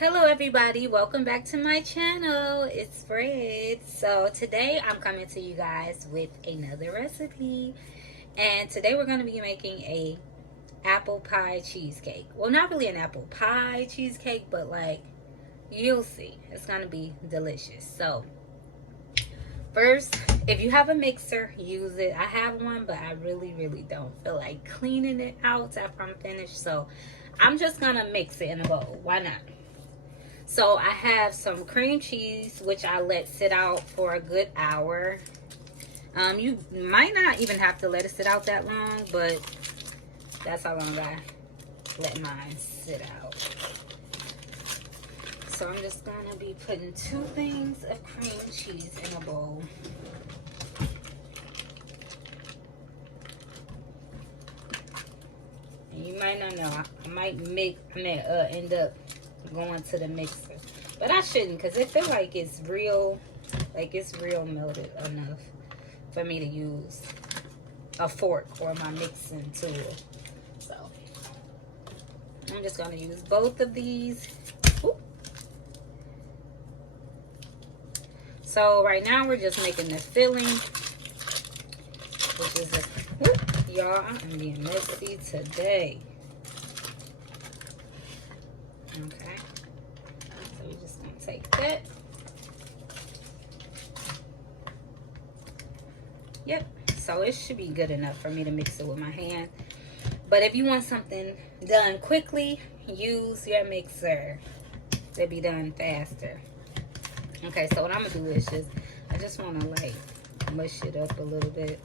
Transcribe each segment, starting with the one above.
Hello everybody, welcome back to my channel. It's Fred. So today I'm coming to you guys with another recipe, and today we're going to be making a apple pie cheesecake. Well, not really an apple pie cheesecake, but like you'll see, it's going to be delicious. So first, if you have a mixer, use it. I have one, but I really don't feel like cleaning it out after I'm finished, so I'm just going to mix it in a bowl. Why not? So I have some cream cheese, which I let sit out for a good hour. You might not even have to let it sit out that long, but that's how long I let mine sit out. So I'm just gonna be putting 2 things of cream cheese in a bowl. And you might not know, I might end up going to the mixer, but I shouldn't, because it feels like it's real melted enough for me to use a fork or my mixing tool. So I'm just going to use both of these. Ooh. So right now we're just making the filling, which is y'all, I'm being messy today. Okay, so we're just gonna take that. Yep, so it should be good enough for me to mix it with my hand. But if you want something done quickly, use your mixer. It'll be done faster. Okay, so what I'm gonna do is I just wanna like mush it up a little bit.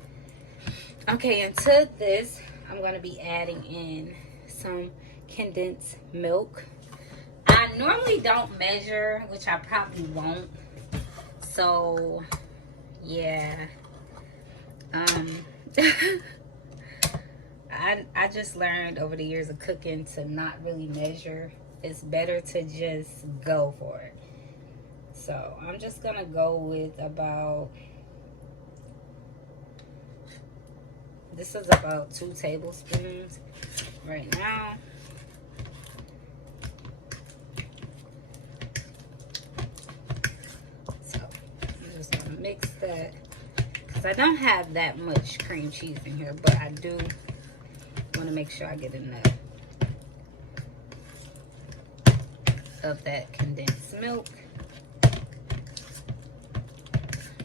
Okay, and to this, I'm gonna be adding in some condensed milk. I normally don't measure, which I probably won't. So, yeah. I just learned over the years of cooking to not really measure. It's better to just go for it. So, I'm just going to go with about, this is about 2 tablespoons right now. Mix that, because I don't have that much cream cheese in here, but I do want to make sure I get enough of that condensed milk.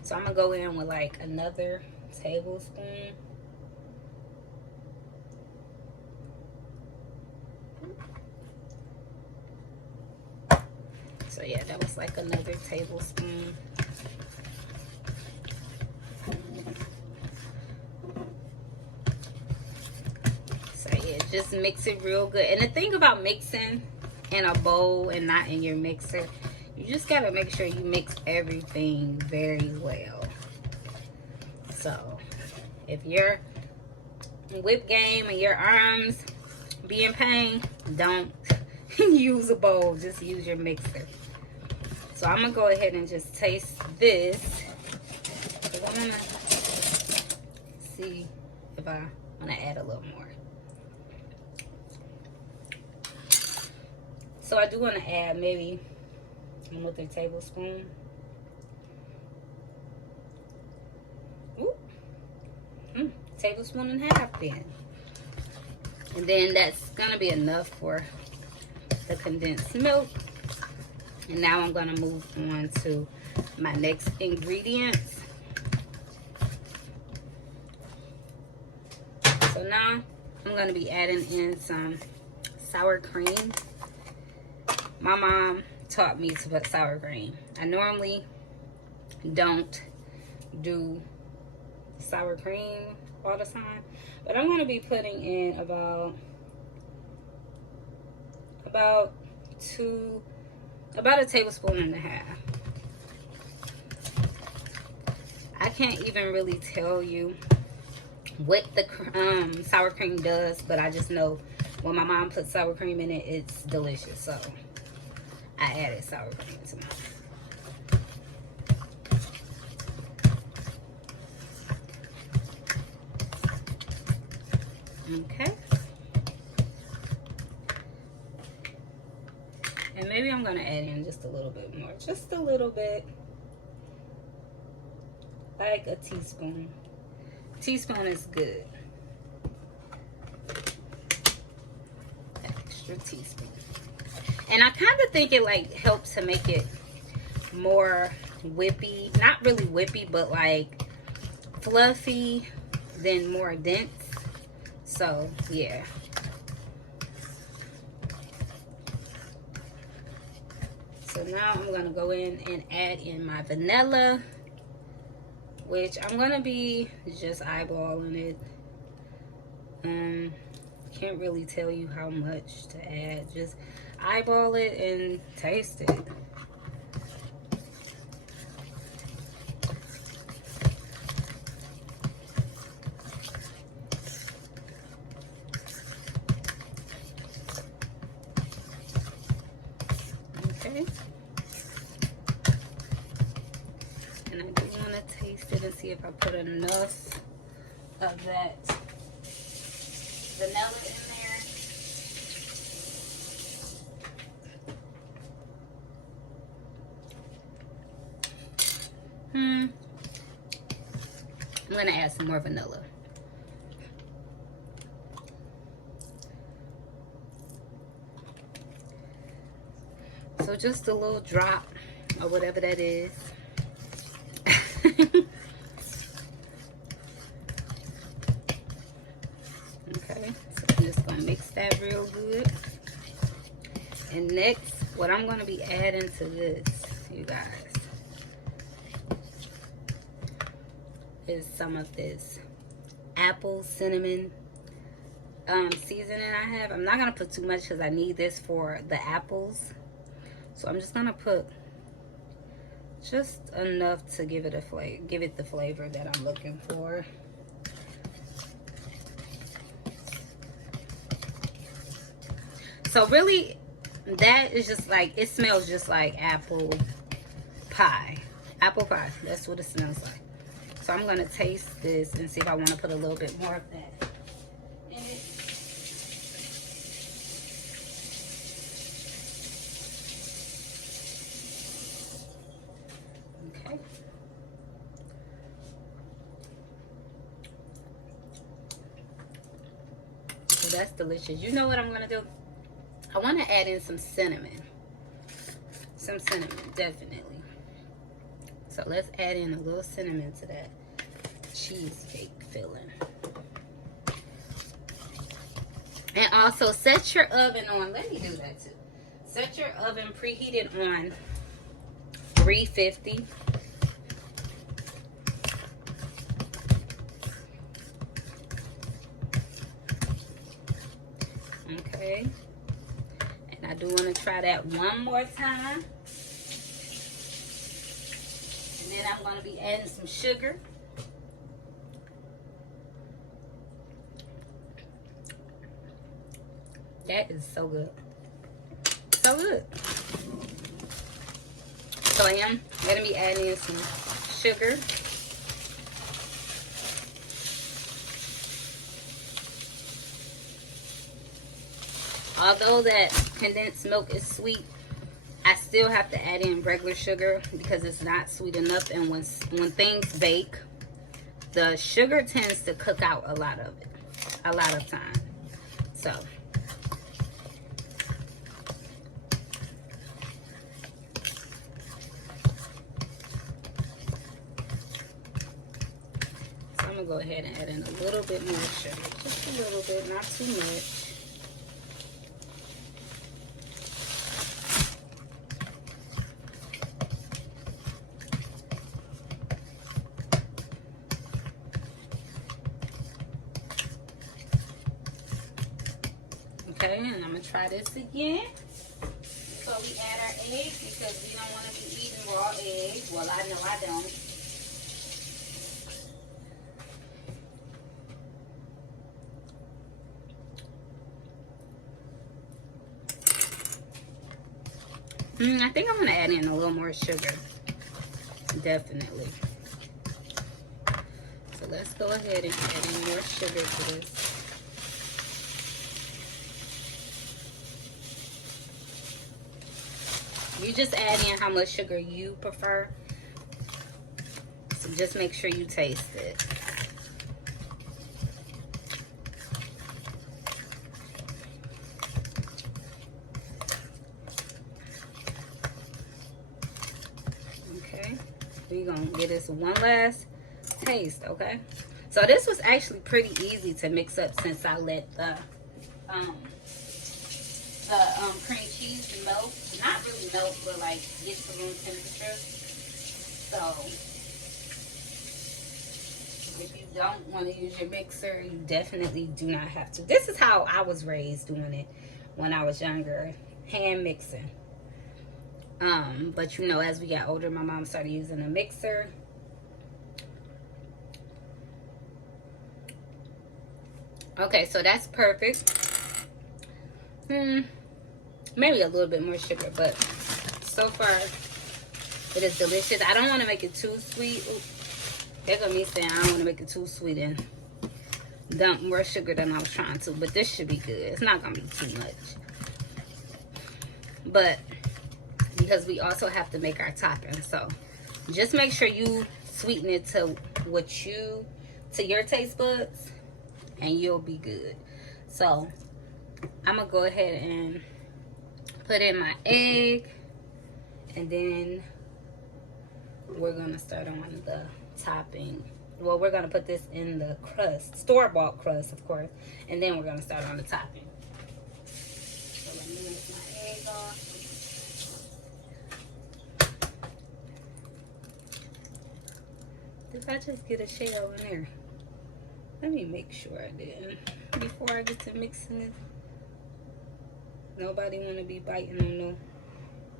So I'm gonna go in with like another tablespoon. So yeah, that was like another tablespoon. Just mix it real good. And the thing about mixing in a bowl and not in your mixer, you just gotta make sure you mix everything very well. So if your whip game and your arms be in pain, don't use a bowl, just use your mixer. So I'm gonna go ahead and just taste this, because I wanna see if I wanna add a little more. So I do want to add maybe another tablespoon. Ooh. Tablespoon and a half then. And then that's going to be enough for the condensed milk. And now I'm going to move on to my next ingredients. So now I'm going to be adding in some sour cream. My mom taught me to put sour cream. I normally don't do sour cream all the time, but I'm going to be putting in about a tablespoon and a half. I can't even really tell you what the sour cream does, but I just know when my mom puts sour cream in it, it's delicious. So I added sour cream to mine. Okay. And maybe I'm gonna add in just a little bit more. Just a little bit. Like a teaspoon. Teaspoon is good. Extra teaspoon. And I kind of think it like helps to make it more whippy. Not really whippy, but like fluffy, then more dense. So yeah. So now I'm gonna go in and add in my vanilla, which I'm gonna be just eyeballing it. Can't really tell you how much to add. Just eyeball it and taste it. Okay. And I do want to taste it and see if I put enough of that vanilla in there. I'm gonna add some more vanilla. So just a little drop or whatever that is. Okay, so I'm just gonna mix that real good. And next, what I'm gonna be adding to this, you guys, is some of this apple cinnamon seasoning I have. I'm not gonna put too much because I need this for the apples. So I'm just gonna put just enough to give it a flavor, give it the flavor that I'm looking for. So really, that is just like, it smells just like apple pie. Apple pie, that's what it smells like. So I'm gonna taste this and see if I want to put a little bit more of that in it. Okay. So that's delicious. You know what I'm gonna do? I want to add in some cinnamon. Some cinnamon, definitely. So let's add in a little cinnamon to that cheesecake filling. And also set your oven on, let me do that too. Set your oven preheated on 350. Okay. And I do want to try that one more time. And then I'm going to be adding some sugar. That is so good. So good. So I am going to be adding in some sugar. Although that condensed milk is sweet, I still have to add in regular sugar because it's not sweet enough. And when things bake, the sugar tends to cook out a lot of it, a lot of time. So I'm gonna go ahead and add in a little bit more sugar, just a little bit, not too much. Okay, and I'm gonna try this again. So we add our eggs because we don't want to be eating raw eggs. Well, I know I don't. I think I'm gonna add in a little more sugar. Definitely. So let's go ahead and add in more sugar to this. You just add in how much sugar you prefer. So just make sure you taste it. Okay, we're gonna get this one last taste, okay? So this was actually pretty easy to mix up since I let the cream cheese melt. Not really melt, but like get to room temperature. So if you don't want to use your mixer, you definitely do not have to. This is how I was raised doing it when I was younger, hand mixing. But you know, as we got older, my mom started using a mixer. Okay, so that's perfect. Maybe a little bit more sugar, but so far it is delicious. I don't want to make it too sweet. Ooh, there's me saying I don't want to make it too sweet and dump more sugar than I was trying to, but this should be good. It's not gonna be too much, but because we also have to make our topping, so just make sure you sweeten it to your taste buds, and you'll be good. So I'm gonna go ahead and put in my egg, and then we're gonna start on the topping. Well, we're gonna put this in the crust, store-bought crust, of course, and then we're gonna start on the topping. So let me mix my egg off. Did I just get a shell in there? Let me make sure I didn't before I get to mixing it. Nobody want to be biting on no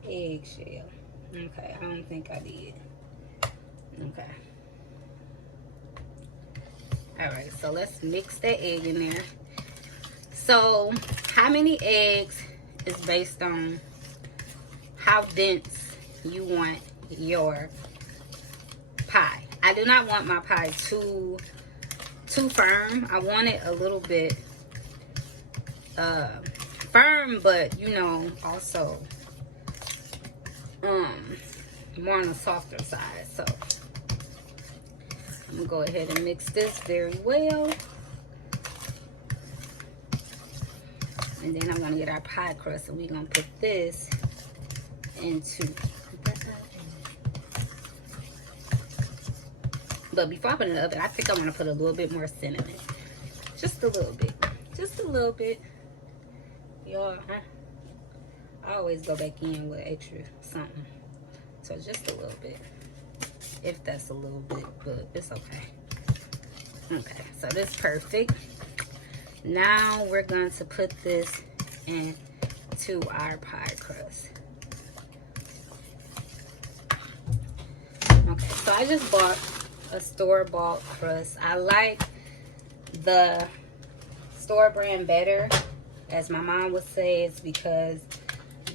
eggshell. Okay, I don't think I did. Okay. Alright, so let's mix that egg in there. So, how many eggs is based on how dense you want your pie. I do not want my pie too firm. I want it a little bit firm, but you know, also more on the softer side. So I'm gonna go ahead and mix this very well, and then I'm gonna get our pie crust, and we're gonna put this into. But before I put it in the oven, I think I want to put a little bit more cinnamon, just a little bit, just a little bit. Y'all, I always go back in with extra something, so just a little bit, if that's a little bit, but it's okay. Okay, so this is perfect. Now we're going to put this into our pie crust. Okay, so I just bought a store-bought crust. I like the store brand better, as my mom would say. It's because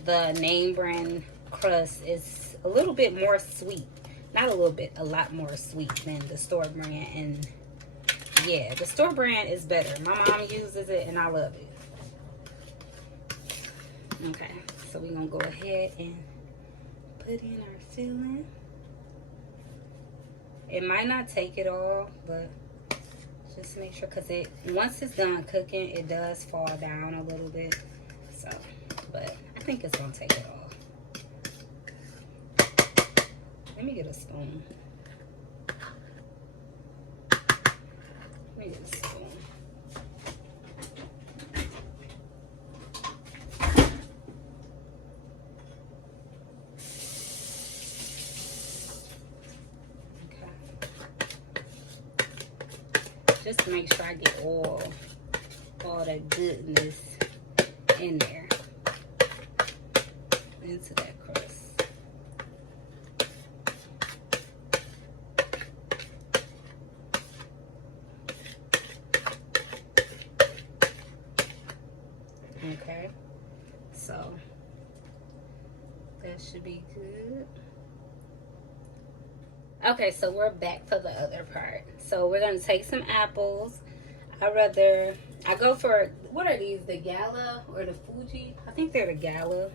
the name brand crust is a little bit more sweet. Not a little bit, a lot more sweet than the store brand. And yeah, the store brand is better. My mom uses it and I love it. Okay, so we're gonna go ahead and put in our filling. It might not take it all, but just make sure, because once it's done cooking, it does fall down a little bit. So, but I think it's gonna take it all. Let me get a spoon. Let me get a spoon. Just to make sure I get all that goodness in there, into that crust. Okay, so that should be good. Okay, so we're back for the other part. So we're gonna take some apples. I go for, what are these, the Gala or the Fuji? I think they're the Gala.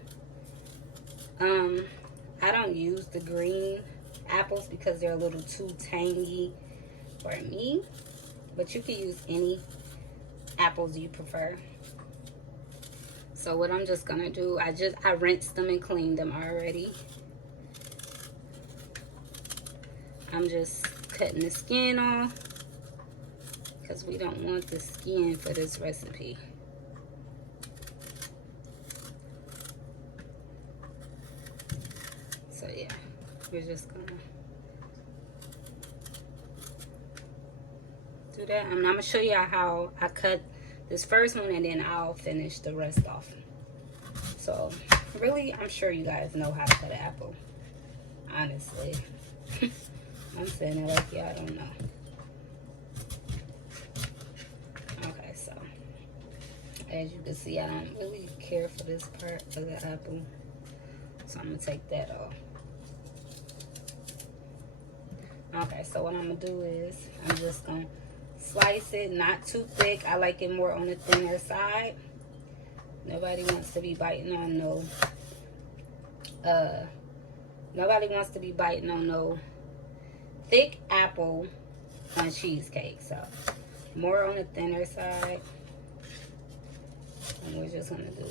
Um, I don't use the green apples because they're a little too tangy for me. But you can use any apples you prefer. So what I'm just gonna do, I rinsed them and cleaned them already. I'm just cutting the skin off because we don't want the skin for this recipe. So yeah, we're just gonna do that. I'm gonna show you how I cut this first one, and then I'll finish the rest off. So really, I'm sure you guys know how to cut an apple, honestly. I'm saying it like y'all don't know. Okay, so as you can see, I don't really care for this part of the apple, so I'm gonna take that off. Okay, so what I'm gonna do is I'm just gonna slice it, not too thick. I like it more on the thinner side. Nobody wants to be biting on no thick apple on cheesecake. So more on the thinner side. And we're just gonna do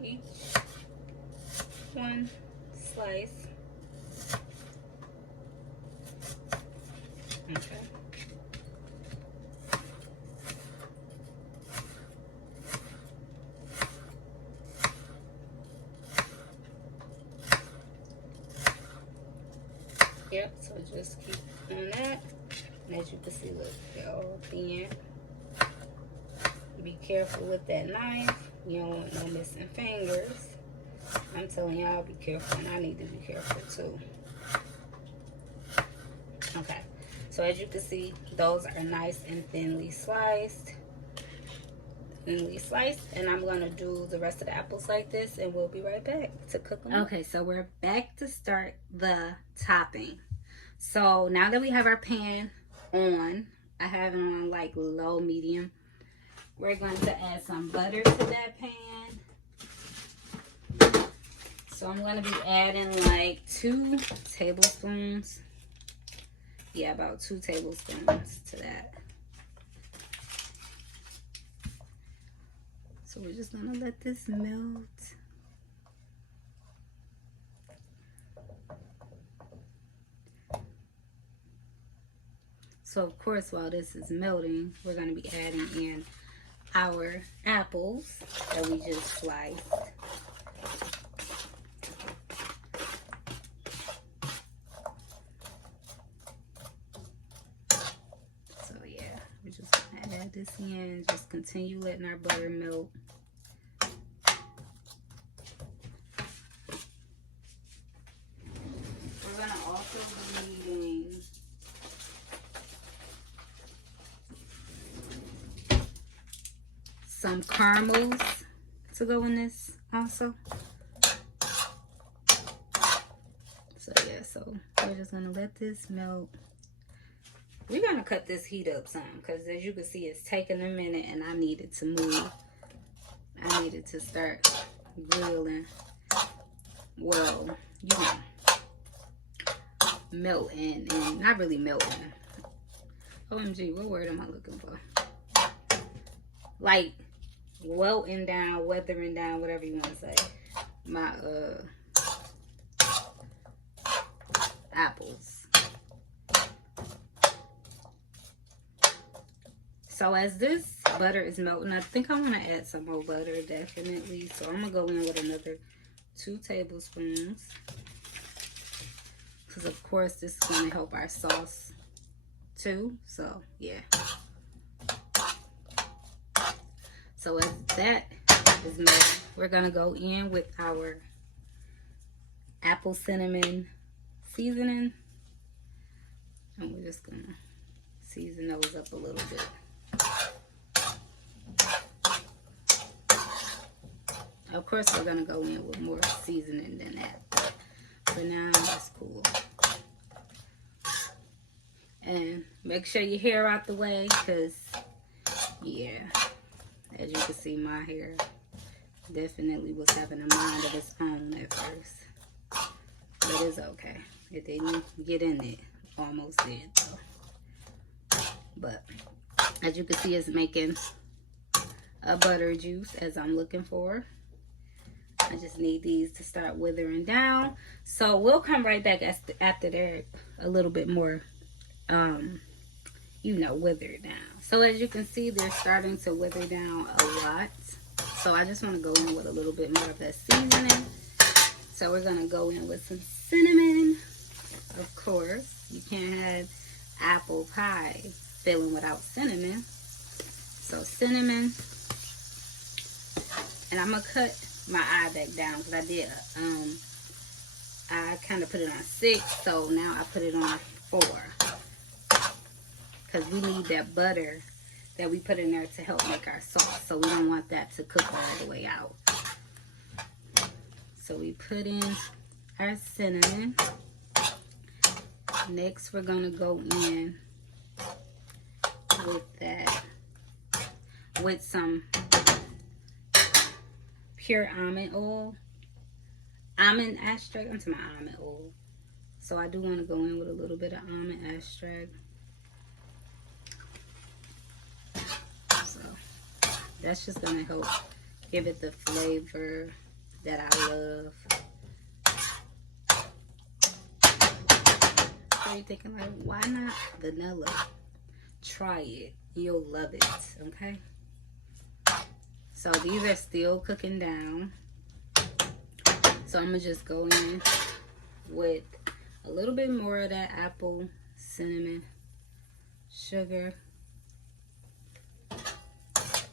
each one slice. Okay. Yep, so just keep on that. And as you can see, look, they're all thin. Be careful with that knife. You don't want no missing fingers. I'm telling y'all, be careful, and I need to be careful too. Okay, so as you can see, those are nice and thinly sliced. And I'm gonna do the rest of the apples like this, and we'll be right back to cook them. Okay, so we're back to start the topping. So now that we have our pan on, I have it on like low medium. We're going to add some butter to that pan. So I'm going to be adding like 2 tablespoons. Yeah, about 2 tablespoons to that. So we're just going to let this melt. So of course, while this is melting, we're going to be adding in our apples that we just sliced. So yeah, we're just gonna add this in, just continue letting our butter melt. We're gonna also be needing some caramels to go in this also. So yeah, so we're just gonna let this melt. We're gonna cut this heat up some because as you can see, it's taking a minute and I needed to move. I needed to start grilling. Well, you know, melting and not really melting. OMG, what word am I looking for? Like welting down, weathering down, whatever you want to say, my apples. So as this butter is melting, I think I want to add some more butter, definitely. So I'm gonna go in with another 2 tablespoons because of course this is going to help our sauce too. So yeah. So as that is melting, we're gonna go in with our apple cinnamon seasoning, and we're just gonna season those up a little bit. Of course, we're gonna go in with more seasoning than that, but for now, that's cool. And make sure your hair out the way, because yeah, as you can see, my hair definitely was having a mind of its own at first. but it's okay. It didn't get in it. Almost did though. But as you can see, it's making a butter juice as I'm looking for. I just need these to start withering down. So we'll come right back after they're a little bit more, you know, withered down. So as you can see, they're starting to wither down a lot. So I just want to go in with a little bit more of that seasoning. So we're going to go in with some cinnamon. Of course, you can't have apple pie filling without cinnamon. So cinnamon. And I'm going to cut my eye back down because I kind of put it on 6, so now I put it on 4 because we need that butter that we put in there to help make our sauce, so we don't want that to cook all the way out. So we put in our cinnamon. Next we're going to go in with some pure almond oil. Almond extract. I'm talking about almond oil. So I do want to go in with a little bit of almond extract. So that's just going to help give it the flavor that I love. So you're thinking like, why not vanilla? Try it. You'll love it. Okay? So these are still cooking down. So I'm going to just go in with a little bit more of that apple, cinnamon, sugar.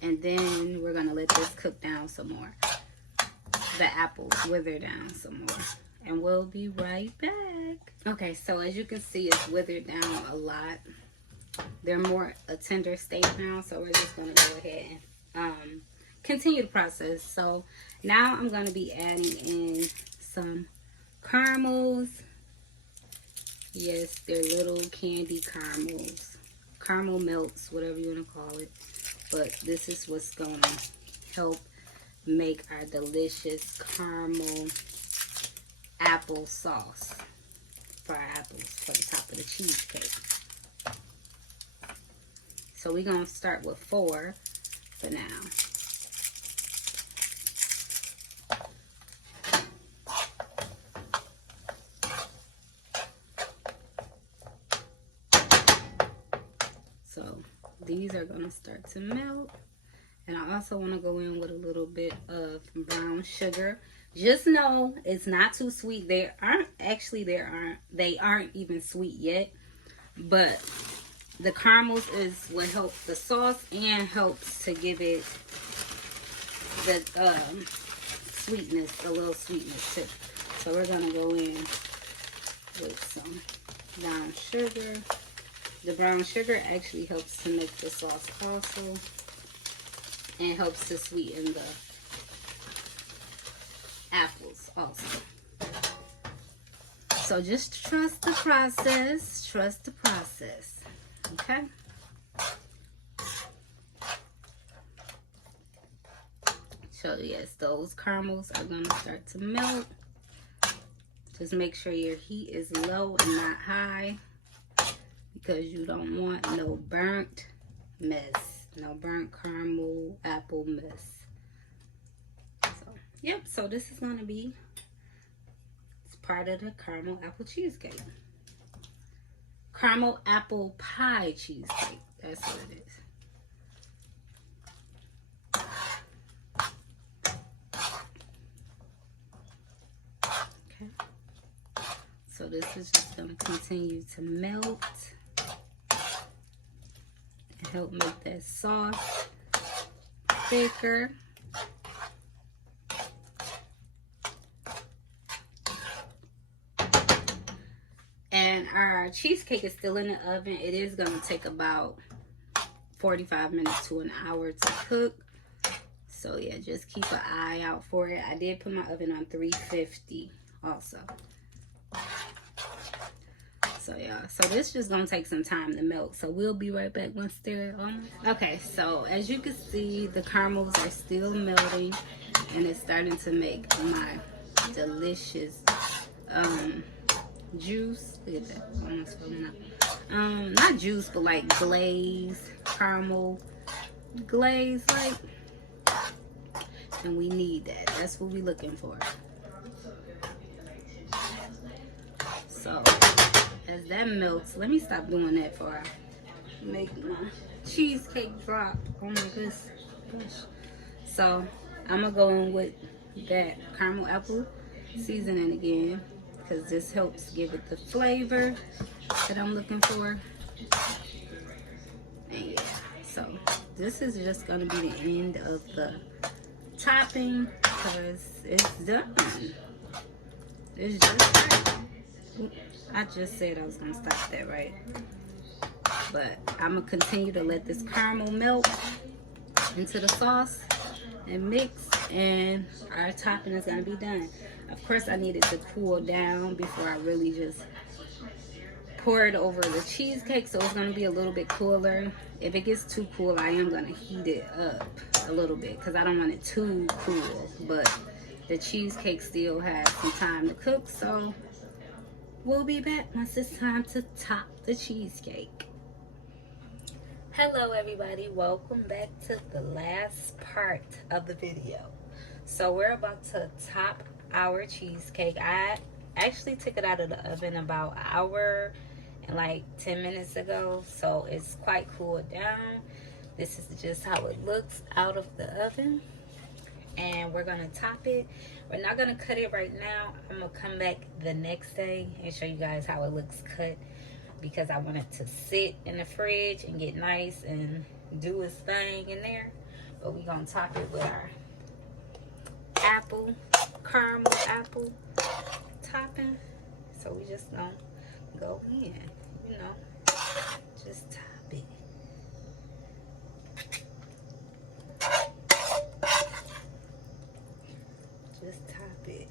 And then we're going to let this cook down some more. The apples wither down some more. And we'll be right back. Okay, so as you can see, it's withered down a lot. They're more a tender state now. So we're just going to go ahead and continue the process. So now I'm going to be adding in some caramels. Yes, they're little candy caramels, caramel melts, whatever you want to call it. But this is what's going to help make our delicious caramel apple sauce for our apples for the top of the cheesecake. So we're going to start with 4 for now. So these are going to start to melt. And I also want to go in with a little bit of brown sugar. Just know it's not too sweet. They aren't even sweet yet. But the caramels is what helps the sauce and helps to give it the sweetness, a little sweetness too. So we're going to go in with some brown sugar. The brown sugar actually helps to make the sauce also, and helps to sweeten the apples also. So just trust the process. Trust the process. Okay? So yes, those caramels are going to start to melt. Just make sure your heat is low and not high, because you don't want no burnt mess. No burnt caramel apple mess. So, yep. So this is going to be part of the caramel apple cheesecake. Caramel apple pie cheesecake. That's what it is. Okay. So this is just going to continue to melt. Help make that sauce thicker. And our cheesecake is still in the oven. It is going to take about 45 minutes to an hour to cook. So yeah, just keep an eye out for it. I did put my oven on 350 also. So yeah, so this is just gonna take some time to melt. So we'll be right back once they're almost. Okay, so as you can see, the caramels are still melting, and it's starting to make my delicious juice. Look at that. Almost falling out. Not juice, but like glaze, caramel glaze, like. And we need that. That's what we're looking for. So as that melts, let me stop doing that for I make my cheesecake drop. Oh my goodness. So I'm gonna go in with that caramel apple seasoning again, because this helps give it the flavor that I'm looking for. And yeah, so this is just gonna be the end of the topping, because it's done. It's just right. I just said I was gonna stop that, right? But I'm gonna continue to let this caramel melt into the sauce and mix, and our topping is gonna be done. Of course, I need it to cool down before I really just pour it over the cheesecake, so it's gonna be a little bit cooler. If it gets too cool, I am gonna heat it up a little bit, because I don't want it too cool, but the cheesecake still has some time to cook. So we'll be back once it's time to top the cheesecake. Hello everybody, welcome back to the last part of the video. So we're about to top our cheesecake. I actually took it out of the oven about an hour and like 10 minutes ago, so it's quite cooled down. This is just how it looks out of the oven, and we're gonna top it. We're not gonna cut it right now. I'm gonna come back the next day and show you guys how it looks cut, because I want it to sit in the fridge and get nice and do its thing in there. But we're gonna top it with our caramel apple topping. So we just gonna go in, you know, just top it. Just top it.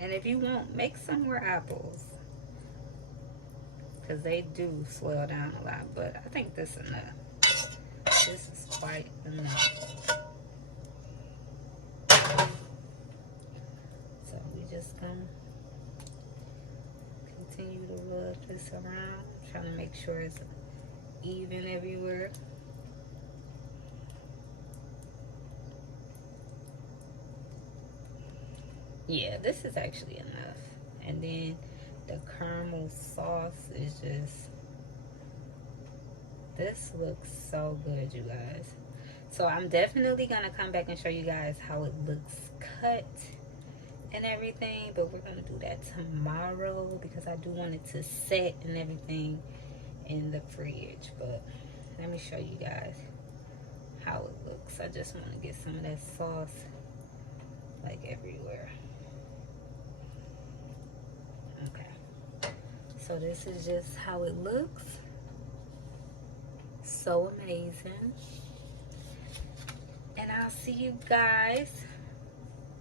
And if you want, make some more apples, because they do swell down a lot. But I think this is enough. This is quite enough. So we just gonna continue to rub this around, trying to make sure it's even everywhere. Yeah, this is actually enough. And then the caramel sauce is just, this looks so good, you guys. So I'm definitely gonna come back and show you guys how it looks cut and everything, but we're gonna do that tomorrow, because I do want it to set and everything in the fridge. But let me show you guys how it looks. I just want to get some of that sauce like everywhere. Okay, so this is just how it looks. So amazing. And I'll see you guys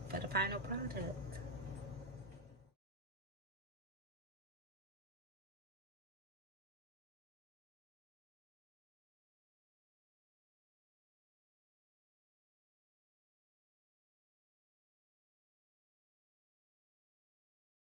for the final product.